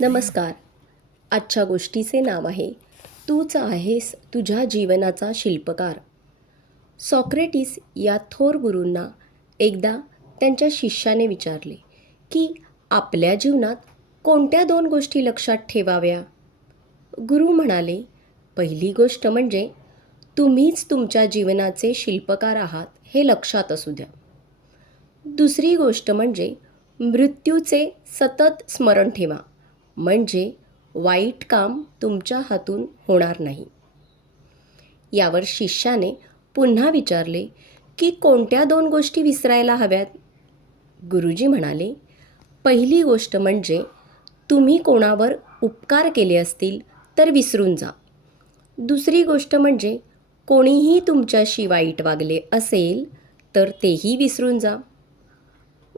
नमस्कार. आजच्या गोष्टीचे नाव आहे तूच आहेस तुझ्या जीवनाचा शिल्पकार. सॉक्रेटिस या थोर गुरूंना एकदा त्यांच्या शिष्याने विचारले की आपल्या जीवनात कोणत्या दोन गोष्टी लक्षात ठेवाव्या? गुरु म्हणाले पहिली गोष्ट म्हणजे तुम्हीच तुमच्या जीवनाचे शिल्पकार आहात हे लक्षात असू द्या. दुसरी गोष्ट म्हणजे मृत्यूचे सतत स्मरण ठेवा. म्हणजे वाईट काम तुमच्या हातून होणार नाही. यावर शिष्याने पुन्हा विचारले की कोणत्या दोन गोष्टी विसरायला हव्यात? गुरुजी म्हणाले पहिली गोष्ट म्हणजे तुम्ही कोणावर उपकार केले असतील तर विसरून जा. दुसरी गोष्ट म्हणजे कोणीही तुमच्याशी वाईट वागले असेल तर तेही विसरून जा.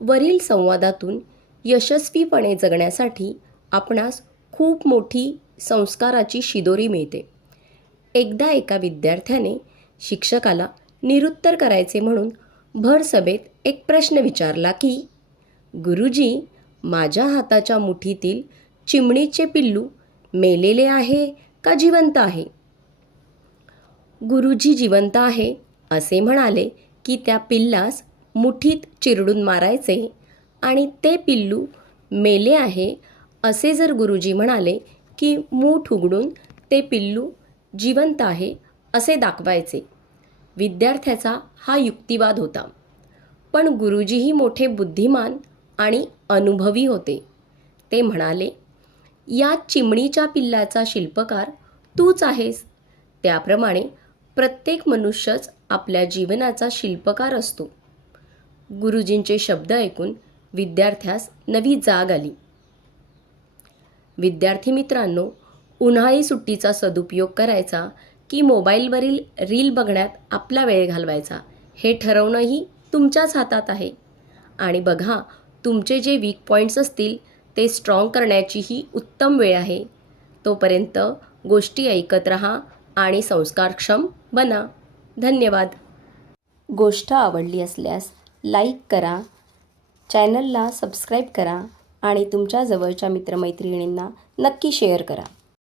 वरील संवादातून यशस्वीपणे जगण्यासाठी आपणास खूप मोठी संस्काराची शिदोरी मिळते. एकदा एका विद्यार्थ्याने शिक्षकाला निरुत्तर करायचे म्हणून भर सभेत एक प्रश्न विचारला की गुरुजी माझ्या हाताच्या मुठीतील चिमणीचे पिल्लू मेलेले आहे का जिवंत आहे? गुरुजी जिवंत आहे असे म्हणाले की त्या पिल्लास मुठीत चिरडून मारायचे आणि ते पिल्लू मेले आहे असे जर गुरुजी म्हणाले की मूठ उघडून ते पिल्लू जिवंत आहे असे दाखवायचे. विद्यार्थ्याचा हा युक्तिवाद होता. पण गुरुजीही मोठे बुद्धिमान आणि अनुभवी होते. ते म्हणाले या चिमणीच्या पिल्लाचा शिल्पकार तूच आहेस. त्याप्रमाणे प्रत्येक मनुष्यच आपल्या जीवनाचा शिल्पकार असतो. गुरुजींचे शब्द ऐकून विद्यार्थ्यास नवी जाग आली. विद्यार्थी मित्रांनो उन्हाळी सुट्टीचा सदुपयोग करायचा की मोबाईलवरील रील बघण्यात आपला वेळ घालवायचा हे ठरवणंही तुमच्याच हातात आहे. आणि बघा तुमचे जे वीक पॉईंट्स असतील ते स्ट्रॉंग करण्याची ही उत्तम वेळ आहे. तोपर्यंत गोष्टी ऐकत रहा आणि संस्कारक्षम बना. धन्यवाद. गोष्ट आवडली असल्यास लाईक करा. चॅनलला सबस्क्राईब करा. आणि तुमच्या जवळच्या मित्रमैत्रिणींना नक्की शेअर करा.